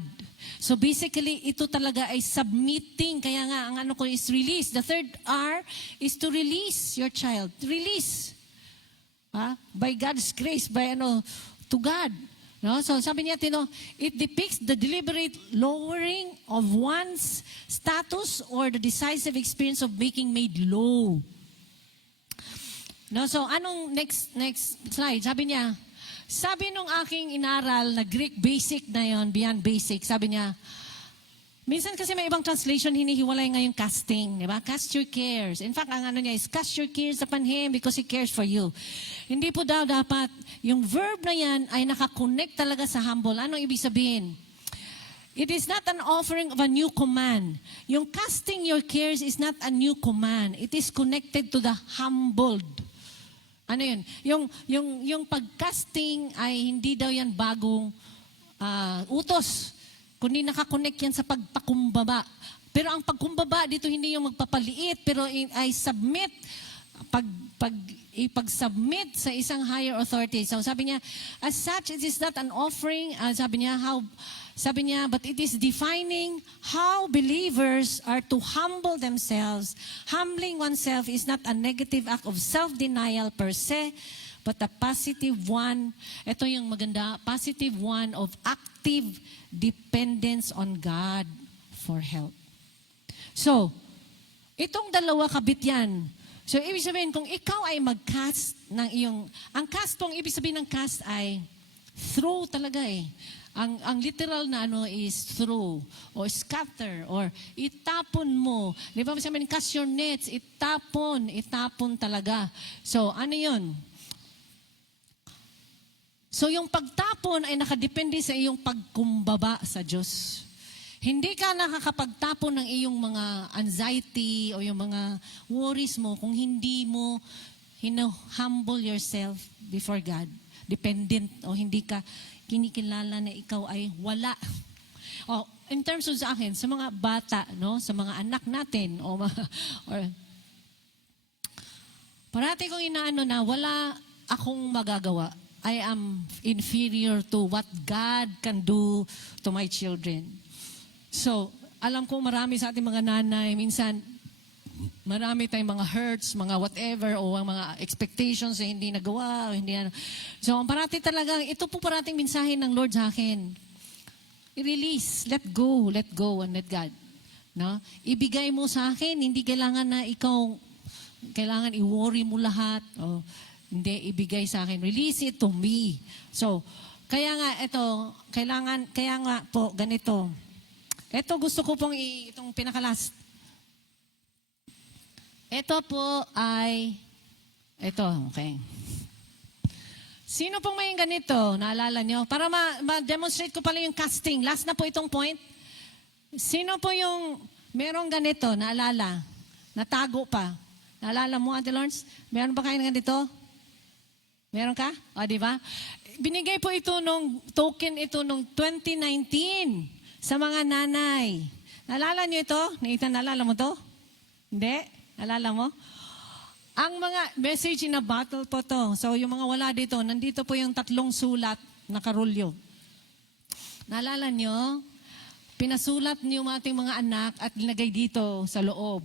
So basically, ito talaga ay submitting. Kaya nga, ang ko is release. The third R is to release your child. Release. By God's grace, to God. No? So sabi niya, it depicts the deliberate lowering of one's status or the decisive experience of being made low. No, so anong next slide? Sabi nung aking inaral na Greek basic na yon, beyond basic, sabi niya, minsan kasi may ibang translation, hinihiwalay nga yung casting, di ba? Cast your cares. In fact, ang ano niya is, cast your cares upon Him because He cares for you. Hindi po daw dapat, yung verb na yan ay nakakonect talaga sa humble. Anong ibig sabihin? It is not an offering of a new command. Yung casting your cares is not a new command. It is connected to the humbled. Ano yun? Yung pag-casting ay hindi daw yan bagong utos. Kundi nakakonect yan sa pagpakumbaba. Pero ang pagkumbaba dito hindi yung magpapaliit, pero ay submit, ipag-submit sa isang higher authority. So sabi niya, as such, it is not an offering, sabi niya, but it is defining how believers are to humble themselves. Humbling oneself is not a negative act of self-denial per se, but a positive one. Ito yung maganda, positive one of active dependence on God for help. So, itong dalawa kabit yan. So, ibig sabihin, kung ikaw ay mag-cast ng iyong, ang cast pong, ibig sabihin ng cast ay throw talaga eh. Ang literal na ano is throw or scatter or itapon mo. Di ba sabi ng cast your nets, itapon talaga. So, ano yun? So, yung pagtapon ay nakadepende sa iyong pagkumbaba sa Diyos. Hindi ka nakakapagtapon ng iyong mga anxiety o yung mga worries mo kung hindi mo humble yourself before God. Dependent o hindi ka kinikilala na ikaw ay wala. O, in terms of sa akin, sa mga bata, no, sa mga anak natin, parati kong inaano na wala akong magagawa. I am inferior to what God can do to my children. So, alam ko marami sa ating mga nanay, minsan, marami tayong mga hurts, mga whatever, o ang mga expectations na hindi nagawa, o hindi ano. So, ang parati talaga, ito po parating mensahe ng Lord sa akin. I-release, let go, and let God. No? Ibigay mo sa akin, hindi kailangan na ikaw, kailangan i-worry mo lahat, o hindi, ibigay sa akin. Release it to me. So, kaya nga, kaya nga po, ganito. Ito, gusto ko pong itong pinakalas. Ito po ay, okay. Sino pong may ganito? Naalala nyo? Para ma-demonstrate ko pala yung casting. Last na po itong point. Sino po yung merong ganito? Naalala? Natago pa. Naalala mo, Ate Lawrence? Meron ba kayo ganito? Meron ka? O, di ba? Binigay po ito token ito nung 2019 sa mga nanay. Naalala nyo ito? Nathan, naalala mo to? Hindi? Naalala mo? Ang mga message in a bottle po to. So, yung mga wala dito, nandito po yung 3 sulat na karulyo. Naalala nyo? Pinasulat niyo yung ating mga anak at linagay dito sa loob.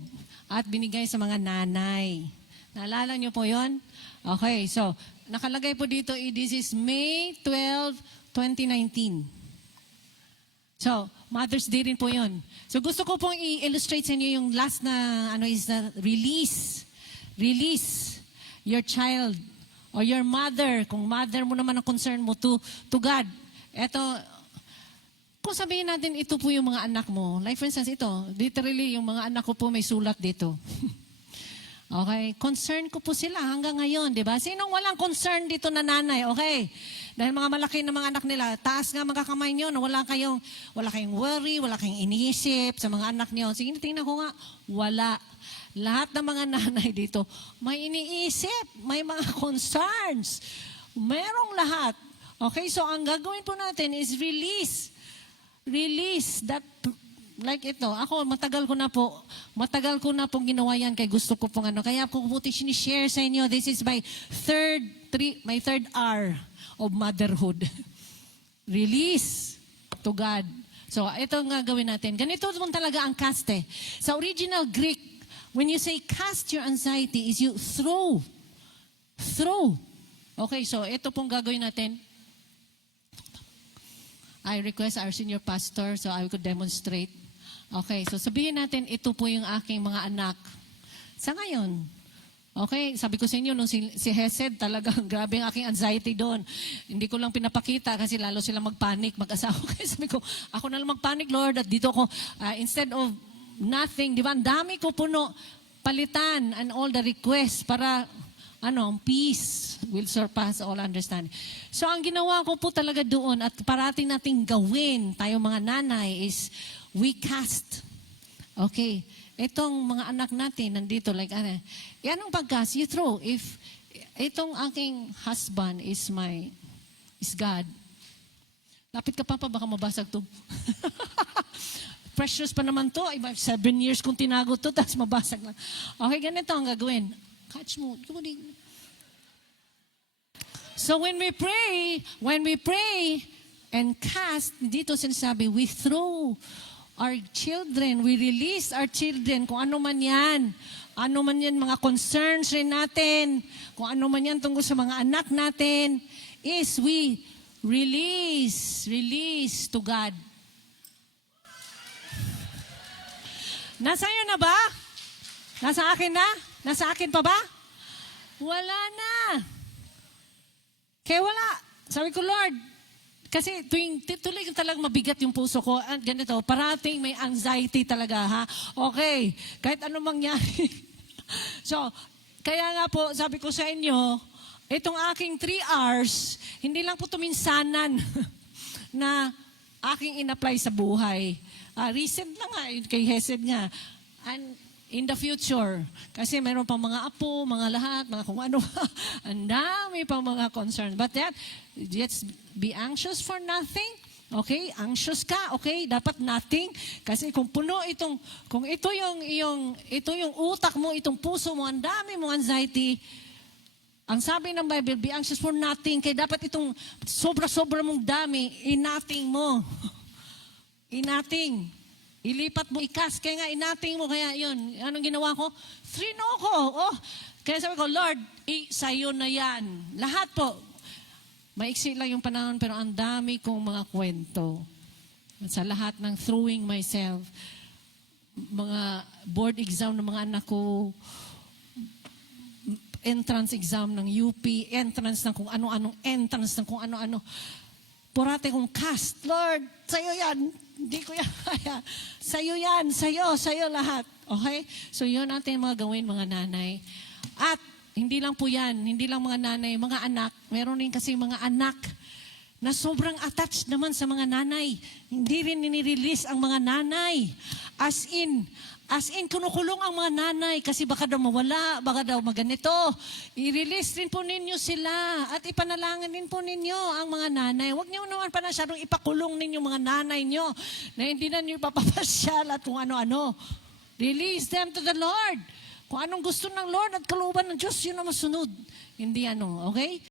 At binigay sa mga nanay. Naalala nyo po yon? Okay, so, nakalagay po dito, this is May 12, 2019. So, Mother's Day rin po yun. So, gusto ko pong i-illustrate sa inyo yung last na, is the release. Release your child or your mother, kung mother mo naman ang concern mo to God. Ito, kung sabihin natin, ito po yung mga anak mo. Like for instance, ito, literally, yung mga anak ko po may sulat dito. Okay? Concern ko po sila hanggang ngayon, di ba? Sinong walang concern dito na nanay? Okay? Dahil mga malaki na mga anak nila, taas nga mga kamay nyo na wala kayong worry, wala kayong iniisip sa mga anak nyo. Sige, tingnan ko nga, wala. Lahat ng mga nanay dito, may iniisip, may mga concerns. Merong lahat. Okay? So, ang gagawin po natin is release. Release that. Like ito, ako matagal ko na pong ginawa yan kaya gusto ko pong ano. Kaya po puti sinishare sa inyo, this is my third R of motherhood. Release to God. So, ito nga gawin natin. Ganito pong talaga ang cast eh. Sa original Greek, when you say cast your anxiety, is you throw. Throw. Okay, so ito pong gagawin natin. I request our senior pastor so I could demonstrate. Okay, so sabihin natin, ito po yung aking mga anak. Sa ngayon, Okay, sabi ko sa inyo, nung si Hesed, talagang grabe ang aking anxiety doon. Hindi ko lang pinapakita kasi lalo sila magpanic, mag-asawa. Kaya sabi ko, ako na lang magpanic, Lord, at dito ako, instead of nothing, di ba, ang dami ko puno, palitan and all the requests para, peace will surpass all understanding. So, ang ginawa ko po talaga doon at parating nating gawin, tayo mga nanay, is we cast. Okay. Itong mga anak natin nandito, like, anong pagkas? You throw. If itong aking husband is God. Lapit ka pa, baka mabasag to. Precious pa naman to. 7 years kong tinago to, tapos mabasag na. Okay, ganito ang gagawin. Catch mo. So when we pray and cast, dito sinasabi, we throw our children, we release our children, kung ano man yan, mga concerns rin natin, kung ano man yan tungkol sa mga anak natin, is we release to God. Nasa iyo na ba? Nasa akin na? Nasa akin pa ba? Wala na. Kaya wala. Sabi ko, Lord, kasi tuloy talagang mabigat yung puso ko. Ganito, parating may anxiety talaga, ha? Okay, kahit ano mangyari. So, kaya nga po, sabi ko sa inyo, itong aking 3 hours, hindi lang po tuminsanan na aking in-apply sa buhay. Recent lang nga, kay Hesed nga. And in the future, kasi meron pang mga apo, mga lahat, mga kung ano, ang dami pang mga concerns. But let's be anxious for nothing. Okay? Anxious ka, okay? Dapat nothing. Kasi kung ito yung utak mo, itong puso mo, ang dami mong anxiety, ang sabi ng Bible, be anxious for nothing. Kaya dapat itong sobra-sobra mong dami, in-nothing mo. In-nothing. Ilipat mo, ikas, kaya nga inating mo, kaya yun. Anong ginawa ko? Trino ko. Kaya sabi ko, Lord, sa'yo na yan. Lahat po. Maiksi lang yung panahon, pero ang dami kong mga kwento. At sa lahat ng throwing myself, mga board exam ng mga anak ko, entrance exam ng UP, entrance ng kung ano-anong entrance ng kung ano-ano. Purate kong cast, Lord, sa'yo yan. Hindi ko yan kaya. Sa'yo yan, sa'yo lahat. Okay? So yun natin mga gawin, mga nanay. At hindi lang po yan, hindi lang mga nanay, mga anak. Meron rin kasi mga anak na sobrang attached naman sa mga nanay. Hindi rin nini-release ang mga nanay. As in, kinukulong ang mga nanay kasi baka daw mawala, baka daw maganito. I-release rin po ninyo sila at ipanalangin din po ninyo ang mga nanay. Huwag niyo naman pa masyadong ipakulong ninyo mga nanay nyo na hindi na niyo ipapapasyal at kung ano-ano. Release them to the Lord. Kung anong gusto ng Lord at kalooban ng Diyos, yun ang masunod. Hindi okay?